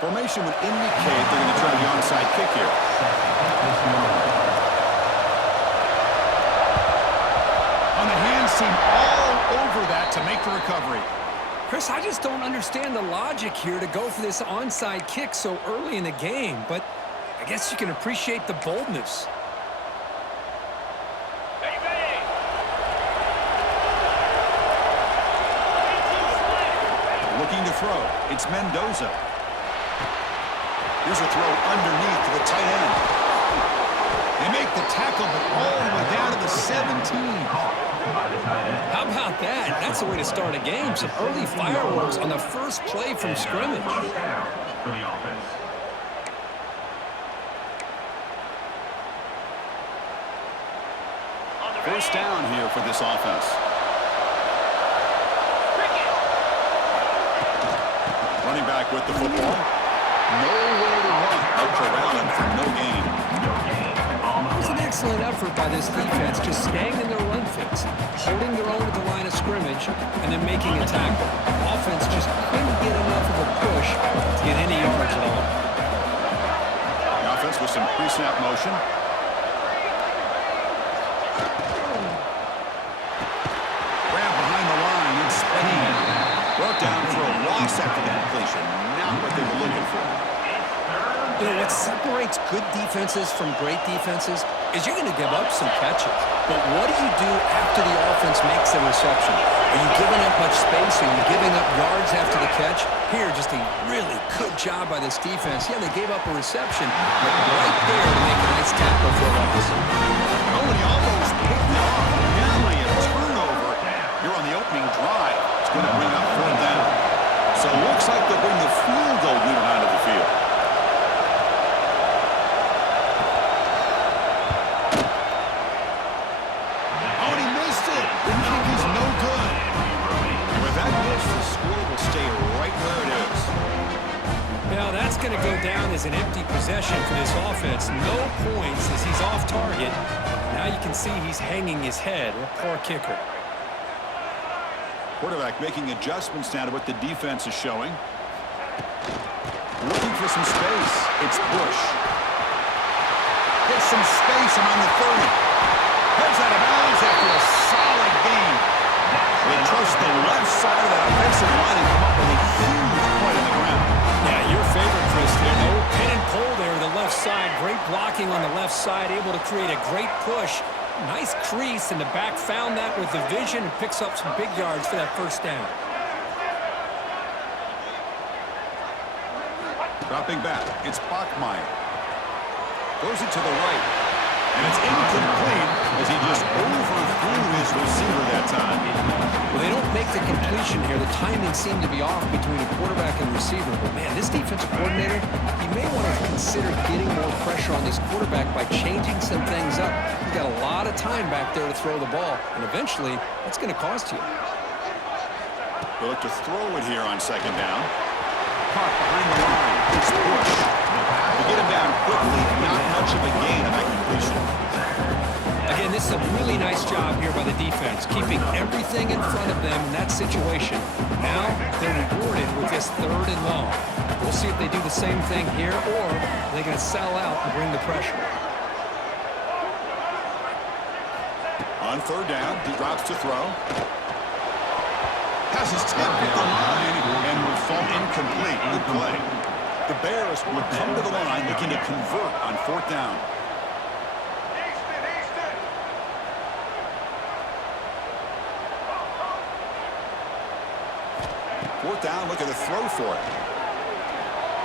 Formation would indicate they're going to try the onside kick here. On the hands team all over that to make the recovery. Chris, I just don't understand the logic here to go for this onside kick so early in the game, but I guess you can appreciate the boldness. Looking to throw. It's Mendoza. Here's a throw underneath to the tight end. They make the tackle, but all the way down to the 17. How about that? That's the way to start a game. Some early fireworks on the first play from scrimmage. First down here for this offense. Running back with the football. Nowhere to run. Out around him for no gain. It was an excellent effort by this defense, just staying in their run fix, holding their own at the line of scrimmage, and then making a tackle. Offense just couldn't get enough of a push to get any yards at all. The offense with some pre-snap motion. Grab behind the line and Spain. Brought down for a loss after the completion. Not what they were looking for. You know, what separates good defenses from great defenses is you're going to give up some catches. But what do you do after the offense makes the reception? Are you giving up much space? Are you giving up yards after the catch? Here, just a really good job by this defense. Yeah, they gave up a reception, but right there to make a nice tackle for a loss. Oh, and he almost picked it off. Nearly a turnover here on the opening drive. It's going to bring up fourth down. So it looks like they'll bring the field goal unit onto the field. That's going to go down as an empty possession for this offense. No points as he's off target. Now you can see he's hanging his head. A poor kicker. Quarterback making adjustments now to what the defense is showing. Looking for some space. It's Bush. Gets some space among the 30. Heads out of bounds after a solid gain. They trust the left side of that offensive line and come up with a huge point on the ground. Yeah, your favorite, Chris. No pin and pull there to the left side. Great blocking on the left side. Able to create a great push. Nice crease, and the back found that with the vision and picks up some big yards for that first down. Dropping back. It's Bachmeier. Throws it to the right. And it's incomplete as he just overthrew his receiver that time. Well, they don't make the completion here. The timing seemed to be off between a quarterback and receiver. But, man, this defensive coordinator, he may want to consider getting more pressure on this quarterback by changing some things up. He's got a lot of time back there to throw the ball, and eventually that's going to cost you. They'll look to throw it here on second down. Caught behind the line. It's Bush. To get him down quickly, not much of a gain on that completion. Again, this is a really nice job here by the defense, keeping everything in front of them in that situation. Now they're rewarded with this third and long. We'll see if they do the same thing here, or they're going to sell out and bring the pressure. On third down, he drops to throw. Has his tip at the line and will fall incomplete. Good play. The Bears will come to the line looking to convert on fourth down. Fourth down, look at the throw for it.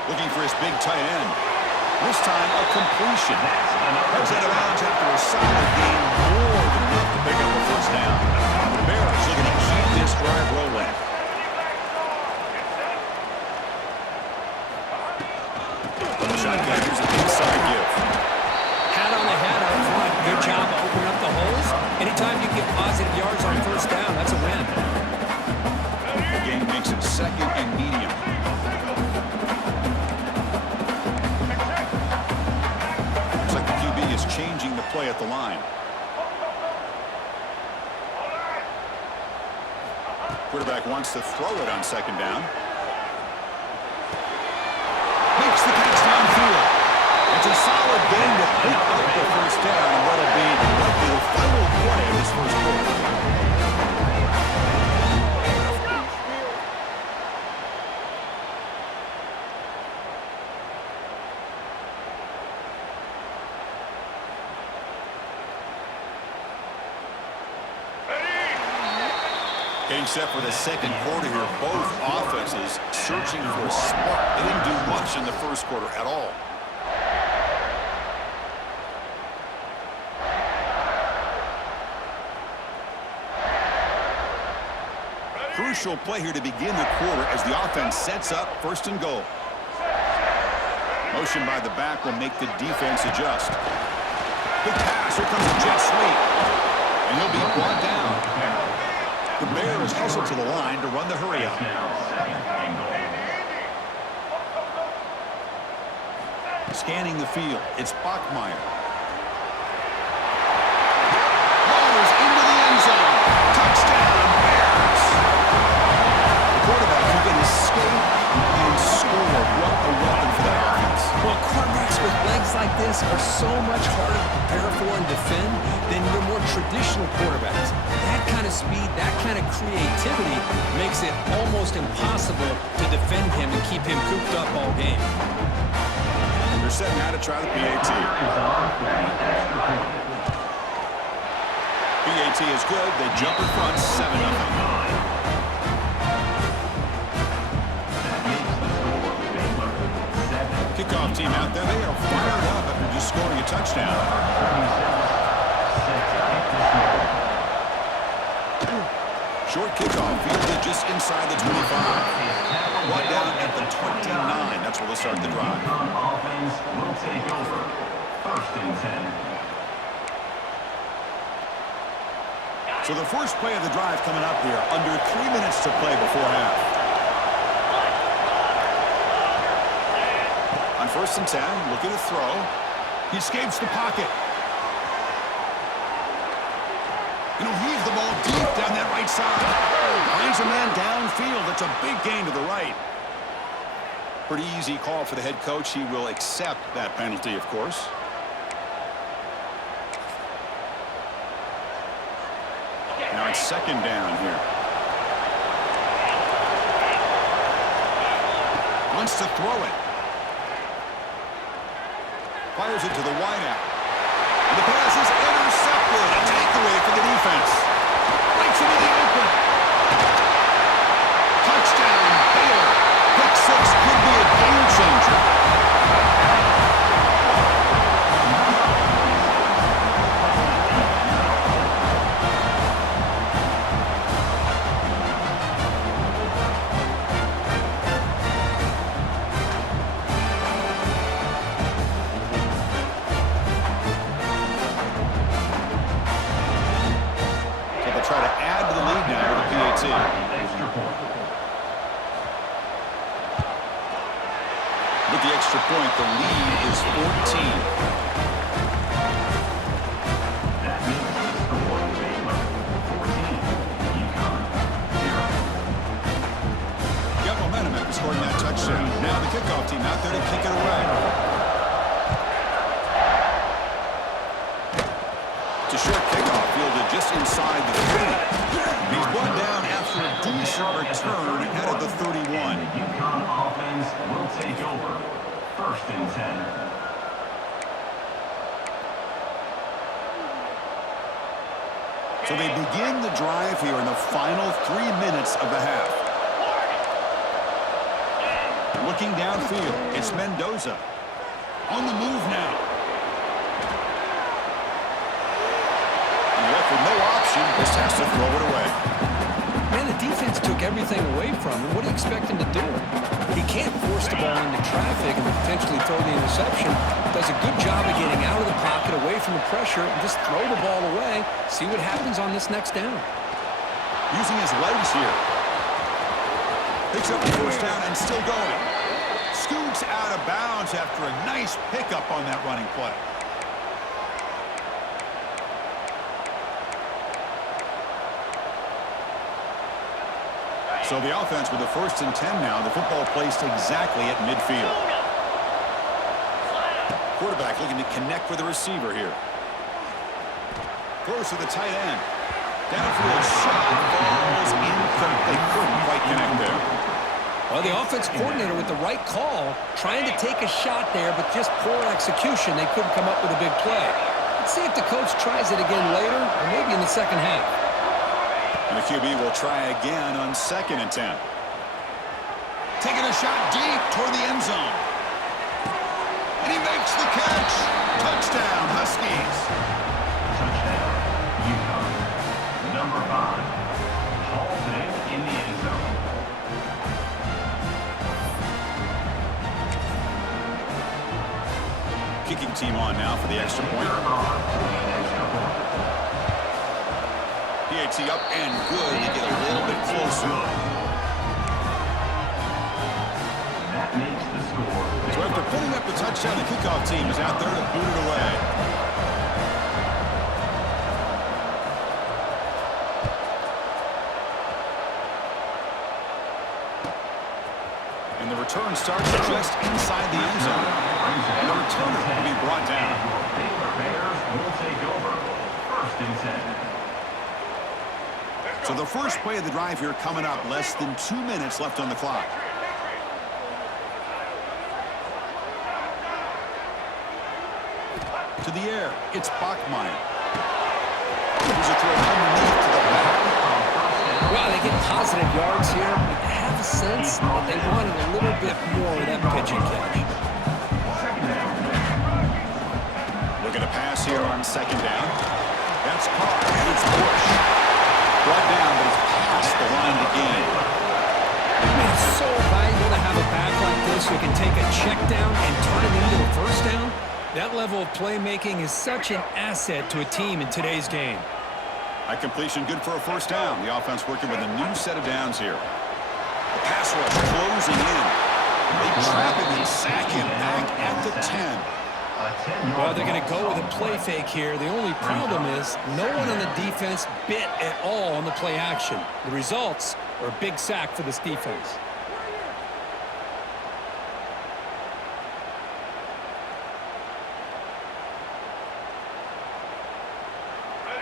Looking for his big tight end. This time, a completion. Heads out of bounds after a solid gain, more than enough to pick up a first down. The Bears looking to keep this drive rolling. Shotgun, here's an inside give. Hat on the head up front. Good job of opening up the holes. Anytime you get positive yards on first down, that's a win. The game makes it second and medium. Looks like the QB is changing the play at the line. Quarterback wants to throw it on second down. pick up the first down, and what'll be likely the final play of this first quarter. Getting set for the second quarter here. Both offenses searching for a spark. They didn't do much in the first quarter at all. Crucial play here to begin the quarter as the offense sets up first and goal. Motion by the back will make the defense adjust. Good pass. Here comes a jet sweep. And he'll be brought down. The Bears hustle to the line to run the hurry up. Scanning the field, it's Bachmeier. Ballers into the end zone. Touchdown, Bears. The quarterback who can escape and score. What a weapon for that offense. Well, quarterbacks with legs like this are so much harder to prepare for and defend than your more traditional quarterbacks. That kind of speed, that kind of creativity makes it almost impossible to defend him and keep him cooped up all game. They're setting out to try the PAT. PAT is good. They jump in front 7-0. Kickoff team out there. They are fired up after just scoring a touchdown. Short kickoff fielded just inside the 25. One down at the 29. That's where they'll start the drive. Offense will take over. First and 10. So the first play of the drive coming up here. Under 3 minutes to play before half. On first and 10, looking to throw. He escapes the pocket. And he'll heave the ball deep down that right side. Finds a man downfield. It's a big gain to the right. Pretty easy call for the head coach. He will accept that penalty, of course. Now it's second down here. Wants to throw it. Fires it to the wideout. And the pass is intercepted. A takeaway for the defense. Breaks into the open. Touchdown, Baylor. Pick six could be a game changer. Try to add to the lead now with the PAT. With the extra point, the lead is 14. That means the score Baylor 14, UConn 0. Got momentum after scoring that touchdown. Now the kickoff team out there to kick it away. It's a short kickoff fielded just inside the 30. He's brought down after a decent return out of the 31. The UConn offense will take over. First and 10. So they begin the drive here in the final 3 minutes of the half. Looking downfield, it's Mendoza. On the move now. With no option, just has to throw it away. Man, the defense took everything away from him. What do you expect him to do? He can't force the ball into traffic and potentially throw the interception. Does a good job of getting out of the pocket, away from the pressure, and just throw the ball away. See what happens on this next down. Using his legs here. Picks up the first down and still going. Scoots out of bounds after a nice pickup on that running play. So the offense with the first and 10 now. The football placed exactly at midfield. quarterback looking to connect with the receiver here. Throws to the tight end. Downfield shot falls incomplete. Couldn't quite connect there. Well, the offense coordinator with the right call, trying to take a shot there, but just poor execution. They couldn't come up with a big play. Let's see if the coach tries it again later, or maybe in the second half. And the QB will try again on 2nd and 10. Taking a shot deep toward the end zone. And he makes the catch. Touchdown, Huskies. Touchdown, UConn. Number 5. Hall's in the end zone. Kicking team on now for the extra point. PAT up and good. They get a little bit closer. That makes the score. So after putting up the touchdown, the kickoff team is out there to boot it away. And the return starts just inside the end zone. And the returner will be brought down. Baylor Bears will take over. 1st and 10. So the first play of the drive here coming up. Less than 2 minutes left on the clock. To the air, it's Bachmeier. Here's a throw underneath to the back. Well, they get positive yards here, but I have a sense that they wanted a little bit more of that pitch and catch. Looking to pass here on 2nd down. That's Carr, and it's Bush. Brought down, but it's past the line to gain. It's so valuable to have a back like this who can take a check down and turn it into a first down. That level of playmaking is such an asset to a team in today's game. High completion, good for a first down. The offense working with a new set of downs here. The pass rush closing in. They trap him and sack him back at the 10. Well, they're going to go with a play fake here. The only problem is no one on the defense bit at all on the play action. The results are a big sack for this defense.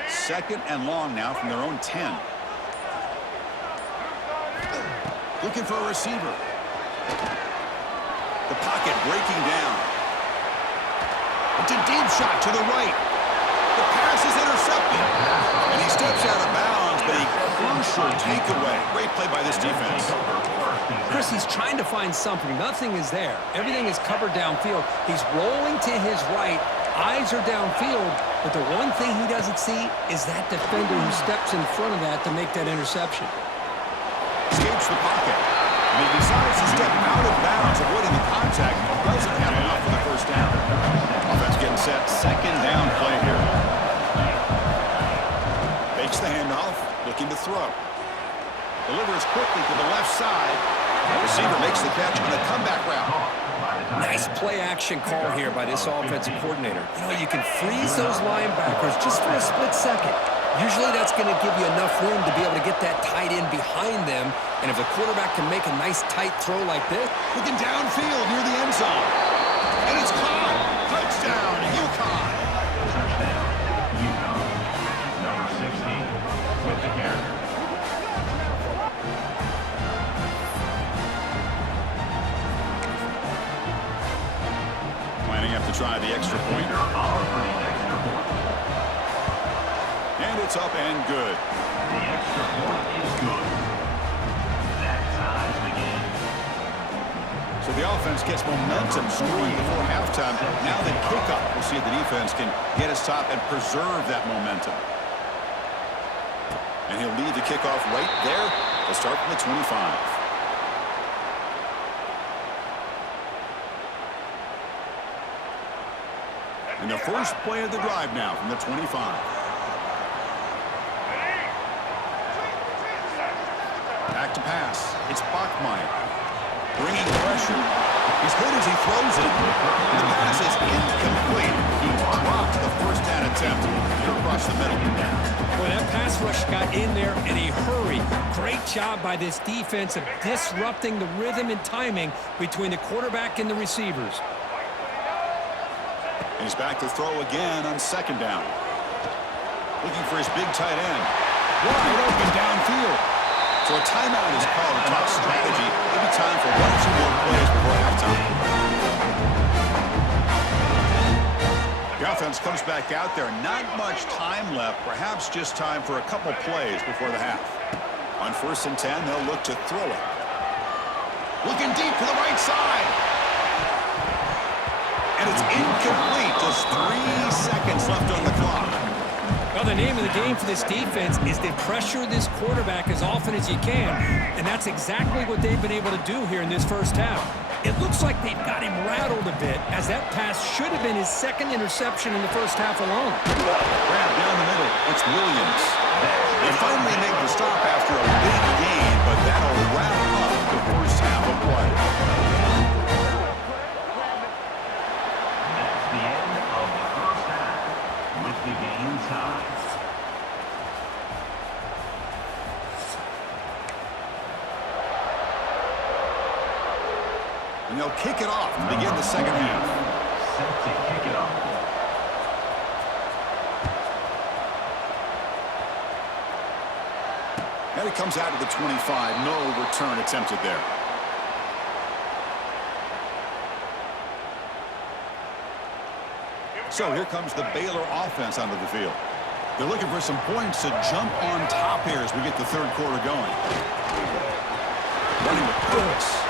Second and long now from their own 10. Looking for a receiver. The pocket breaking down. It's a deep shot to the right. The pass is intercepted. And he steps out of bounds, but a crucial takeaway. Great play by this defense. Chris, he's trying to find something. Nothing is there. Everything is covered downfield. He's rolling to his right. Eyes are downfield. But the one thing he doesn't see is that defender who steps in front of that to make that interception. Escapes the pocket. And he decides to step out of bounds, avoiding the contact. Doesn't have enough for the first down. Offense getting set. 2nd down play here. Fakes the handoff. Looking to throw. Delivers quickly to the left side. The receiver makes the catch on a comeback route. Nice play action call here by this offensive coordinator. You know, you can freeze those linebackers just for a split second. Usually that's going to give you enough room to be able to get that tight end behind them. And if the quarterback can make a nice tight throw like this. Looking downfield near the end zone. And it's caught. Touchdown, UConn. Touchdown, UConn. Number 16 with the carry. Lining up to try the extra point. And it's up and good. The extra point is good. That ties the game. So the offense gets momentum scoring before halftime. Now the kickoff. We'll see if the defense can get his top and preserve that momentum. And he'll lead the kickoff right there. They'll start from the 25. And the first play of the drive now from the 25. Back to pass. It's Bachmeier. Bringing pressure. He's good as he throws it. And the pass is incomplete. He dropped the first down attempt here across the middle. Boy, that pass rush got in there in a hurry. Great job by this defense of disrupting the rhythm and timing between the quarterback and the receivers. And he's back to throw again on second down. Looking for his big tight end. Wide open downfield. So a timeout is called to talk strategy. Maybe time for 1 or 2 more plays before halftime. The offense comes back out there. Not much time left. Perhaps just time for a couple plays before the half. On 1st and 10, they'll look to throw it. Looking deep to the right side. And it's incomplete. Just 3 seconds left on the clock. Well, the name of the game for this defense is to pressure this quarterback as often as you can, and that's exactly what they've been able to do here in this first half. It looks like they've got him rattled a bit, as that pass should have been his 2nd interception in the first half alone. Grab down the middle. It's Williams. They finally make the stop after a big gain, but that'll wrap up the first half of play. That's the end of the first half with the game tied. And they'll kick it off to begin the second half. Set to kick it off. And it comes out to the 25. No return attempted there. So here comes the Baylor offense onto the field. They're looking for some points to jump on top here as we get the third quarter going. Running with purpose.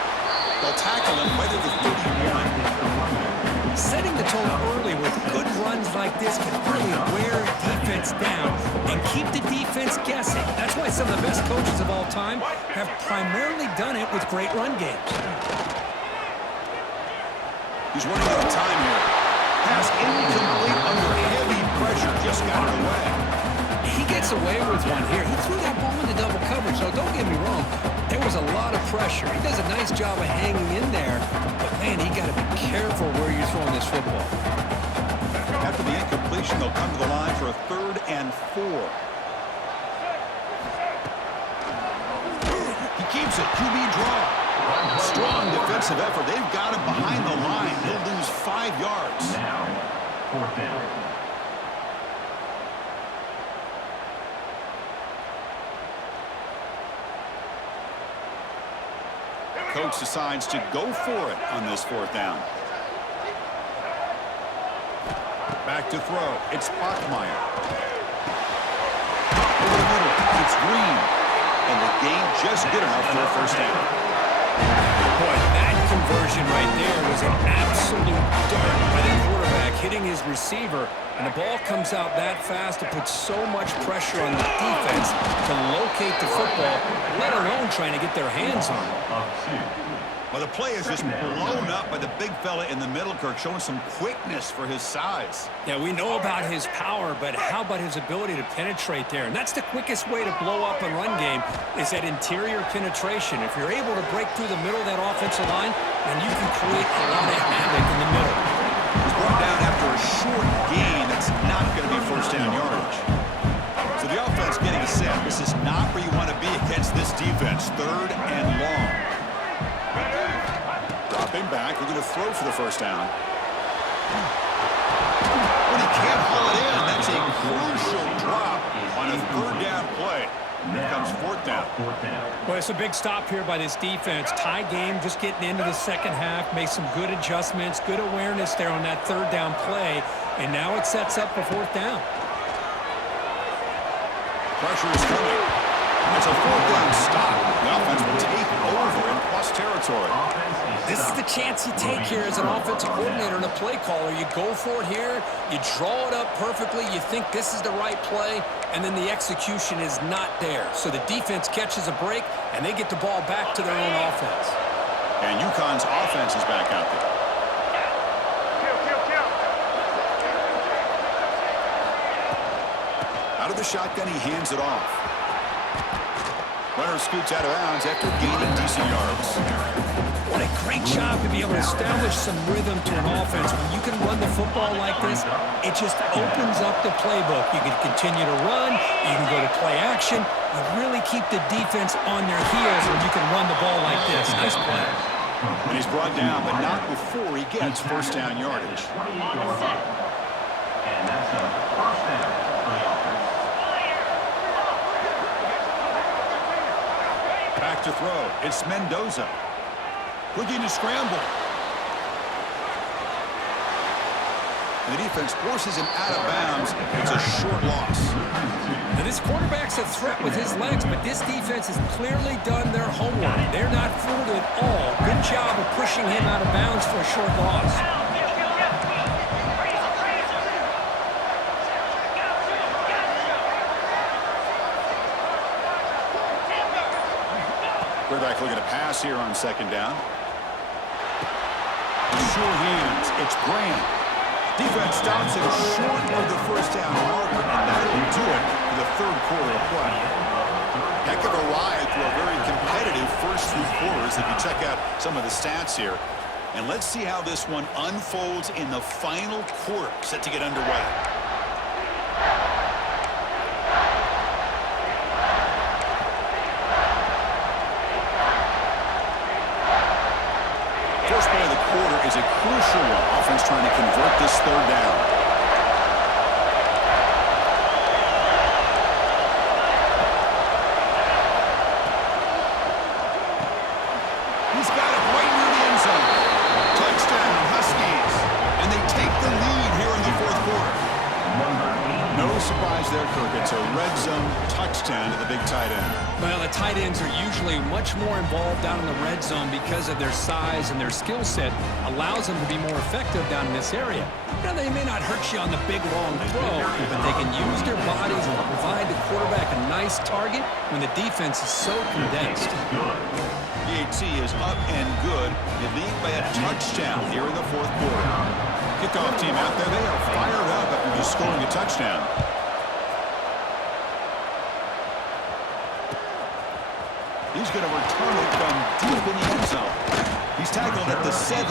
They'll tackle him right at the 31. Setting the tone early with good runs like this can really wear defense down and keep the defense guessing. That's why some of the best coaches of all time have primarily done it with great run games. He's running out of time here. Pass incomplete under heavy pressure. Just got it away. He gets away with one here. He threw that ball into double coverage, so don't get me wrong. There was a lot of pressure. He does a nice job of hanging in there. But, man, he got to be careful where you're throwing this football. After the incompletion, they'll come to the line for a 3rd and 4. He keeps it. QB draw. Strong defensive effort. They've got him behind the line. He'll lose 5 yards. Now, 4th down. Coach decides to go for it on this 4th down. Back to throw. It's Bachmeier. Over the middle. It's Green. And the gain just good enough for a 1st down. Boy, that conversion right there was an absolute dart by the quarterback hitting his receiver, and the ball comes out that fast to put so much pressure on the defense to locate the football, let alone trying to get their hands on it. Up 2. Well, the play is just blown up by the big fella in the middle, Kirk, showing some quickness for his size. Yeah, we know about his power, but how about his ability to penetrate there? And that's the quickest way to blow up a run game is that interior penetration. If you're able to break through the middle of that offensive line, then you can create a lot of havoc in the middle. He's brought down after a short gain. That's not going to be 1st down yardage. So the offense getting set. This is not where you want to be against this defense. 3rd and long. Dropping back. We're going to throw for the 1st down. When he can't haul it in, that's a crucial drop on a 3rd down play. Here comes 4th down. 4th down. Well, it's a big stop here by this defense. Tie game, just getting into the second half, made some good adjustments, good awareness there on that 3rd down play, and now it sets up for 4th down. Pressure is coming. It's a 4th down stop. The offense will take over in plus territory. This is the chance you take here as an offensive coordinator and a play caller. You go for it here, you draw it up perfectly, you think this is the right play, and then the execution is not there. So the defense catches a break, and they get the ball back to their own offense. And UConn's offense is back out there. Out of the shotgun, he hands it off. Runner scoots out of bounds after gaining decent yards. What a great job to be able to establish some rhythm to an offense. When you can run the football like this, it just opens up the playbook. You can continue to run. You can go to play action. You really keep the defense on their heels when you can run the ball like this. Nice play. And he's brought down, but not before he gets first down yardage. 28-yard line. And that's a first down for the offense. Back to throw. It's Mendoza. Looking to scramble. And the defense forces him out of bounds. It's a short loss. Now, this quarterback's a threat with his legs, but this defense has clearly done their homework. They're not fooled at all. Good job of pushing him out of bounds for a short loss. Quarterback looking to pass here on second down. Sure hands. It's Grant. Defense stops him short of the first down marker, and that will do it for the third quarter of play. Heck of a ride through a very competitive first 3 quarters if you check out some of the stats here. And let's see how this one unfolds in the final quarter, set to get underway. First play of the quarter is a crucial one. Offense trying to convert this third down. He's got it right near the end zone. Touchdown, Huskies. And they take the lead here in the fourth quarter. No surprise there, Kirk. It's a red zone touchdown to the big tight end. Well, the tight ends are usually much more involved down in the red zone because of their size and their skill set allows them to be more effective down in this area. Now, they may not hurt you on the big, long throw, but they can use their bodies and provide the quarterback a nice target when the defense is so condensed. PAT is up and good. You lead by a touchdown here in the fourth quarter. Kickoff team out there, they are fired up after just scoring a touchdown. He's going to return it from deep in the end zone. He's tackled at the 17,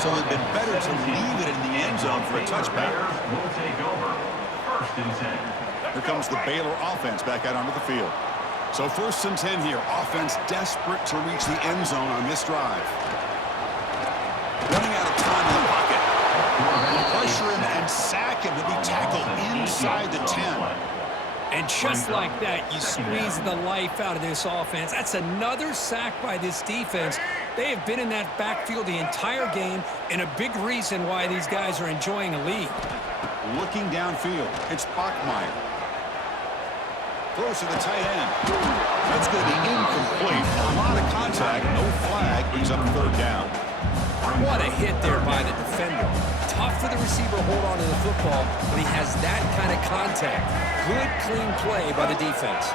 so it would have been better to leave it in the end zone for a touchback. Will take over. First and 10. Here comes the Baylor offense back out onto the field. So first and 10 here. Offense desperate to reach the end zone on this drive. Running out of time in the pocket. Pressure him and sack him to be tackled inside the 10. And just like that, you squeeze the life out of this offense. That's another sack by this defense. They have been in that backfield the entire game, and a big reason why these guys are enjoying a lead. Looking downfield, it's Bachmeier. Throws to the tight end. That's going to be incomplete. A lot of contact, no flag, brings up third down. What a hit there by the defender. Tough for the receiver to hold on to the football, but he has that kind of contact. Good, clean play by the defense.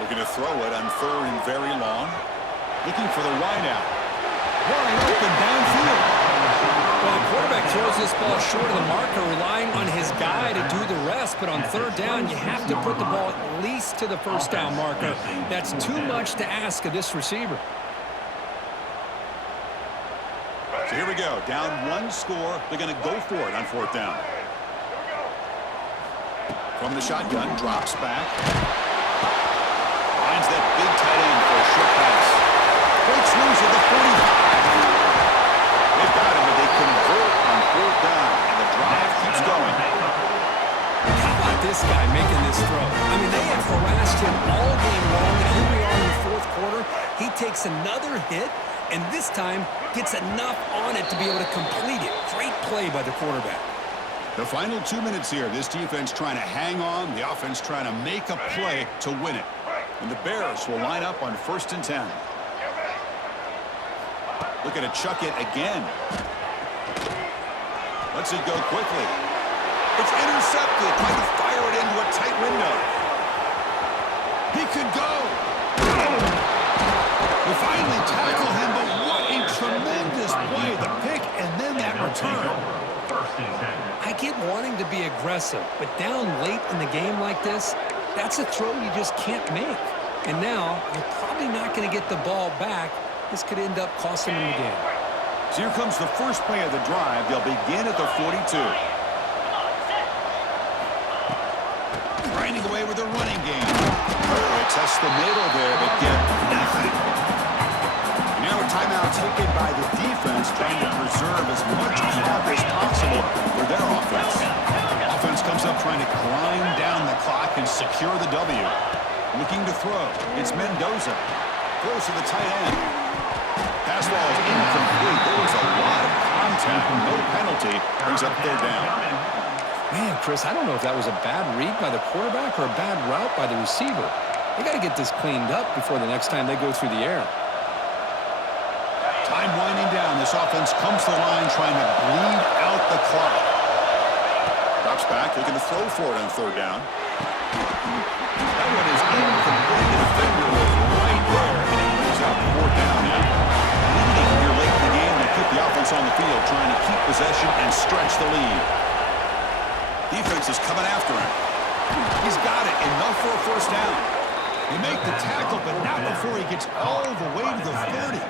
Looking to throw it on third and very long. Looking for the wideout. Wide open downfield. Well, the quarterback throws this ball short of the marker, relying on his guy to do the rest. But on third down, you have to put the ball at least to the first down marker. That's too much to ask of this receiver. So here we go. Down one score. They're going to go for it on fourth down. From the shotgun, drops back. Finds that big tight end for a short pass. Breaks loose at the 45. They've got him, but they convert on fourth down, and the drive keeps going. How about this guy making this throw? I mean, they have harassed him all game long, and here we are in the fourth quarter. He takes another hit, and this time gets enough on it to be able to complete it. Great play by the quarterback. The final 2 minutes here. This defense trying to hang on. The offense trying to make a play to win it. And the Bears will line up on first and 10. Looking to chuck it again. Lets it go quickly. It's intercepted. Trying to fire it into a tight window. He could go. They finally tackle him, but what a tremendous play. The pick and then that return. First and 10. I get wanting to be aggressive, but down late in the game like this, that's a throw you just can't make. And now, you're probably not going to get the ball back. This could end up costing them the game. So here comes the first play of the drive. They'll begin at the 42. Grinding away away with a running game. They test the middle there, but get nothing. Now a timeout taken by the defense, trying to preserve as much clock as possible for their offense. Offense comes up trying to grind down the clock and secure the W. Looking to throw. It's Mendoza. Throws to the tight end. Pass ball is incomplete. There was a lot of contact. No penalty. Brings up third down. Man, Chris, I don't know if that was a bad read by the quarterback or a bad route by the receiver. They got to get this cleaned up before the next time they go through the air. Time winding down. This offense comes to the line trying to bleed out the clock. Drops back, looking to throw for it on third down. That one is incomplete. The defender was right there, and he moves out fourth down now. Leading here late in the game to keep the offense on the field, trying to keep possession and stretch the lead. Defense is coming after him. He's got it. Enough for a first down. They make the tackle, but not before he gets all the way to the 30.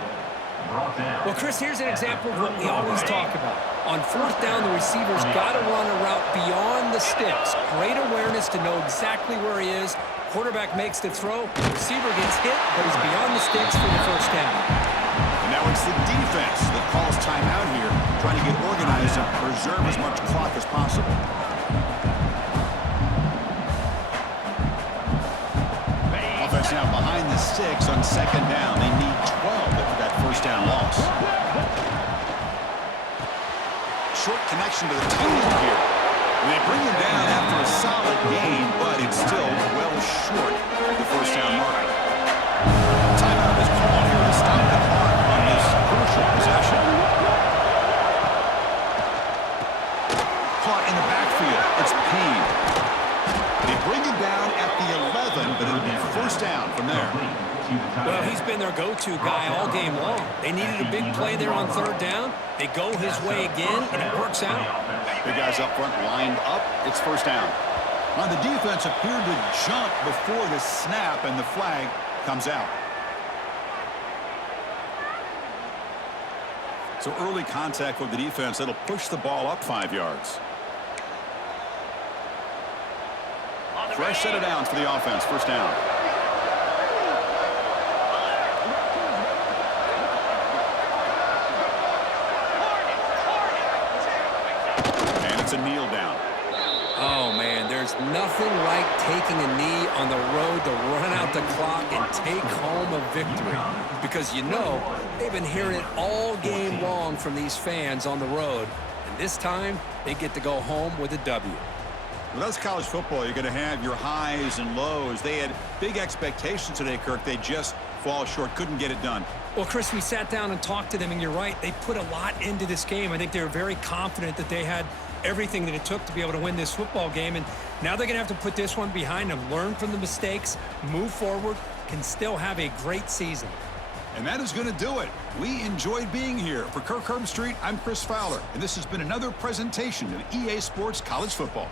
Well, Chris, here's an example of what we always talk about. On fourth down, the receiver's got to run a route beyond the sticks. Great awareness to know exactly where he is. Quarterback makes the throw. The receiver gets hit, but he's beyond the sticks for the first down. And now it's the defense that calls timeout here, trying to get organized and preserve as much clock as possible. Offense now behind the sticks on second down. They need 12 after that first down loss. Short connection to the tight end here. And they bring him down after a solid gain, but it's still well short of the first down mark. Timeout is called here to stop the clock on this crucial possession. Caught in the backfield. It's Payne. They bring him down at the 11, but it'll be first down from there. Well, he's been their go-to guy all game long. They needed a big play there on third down. They go his way again, and it works out. Big guys up front lined up. It's first down. Now the defense appeared to jump before the snap, and the flag comes out. So early contact with the defense, that'll push the ball up 5 yards. Fresh set of downs for the offense. First down. And it's a kneel down. Oh, man, there's nothing like taking a knee on the road to run out the clock and take home a victory. Because, you know, they've been hearing it all game long from these fans on the road. And this time, they get to go home with a W. Well, that's college football. You're going to have your highs and lows. They had big expectations today, Kirk. They just fall short. Couldn't get it done. Well, Chris, we sat down and talked to them, and you're right. They put a lot into this game. I think they were very confident that they had everything that it took to be able to win this football game. And now they're going to have to put this one behind them, learn from the mistakes, move forward, can still have a great season. And that is going to do it. We enjoyed being here. For Kirk Herbstreit, I'm Chris Fowler, and this has been another presentation of EA Sports College Football.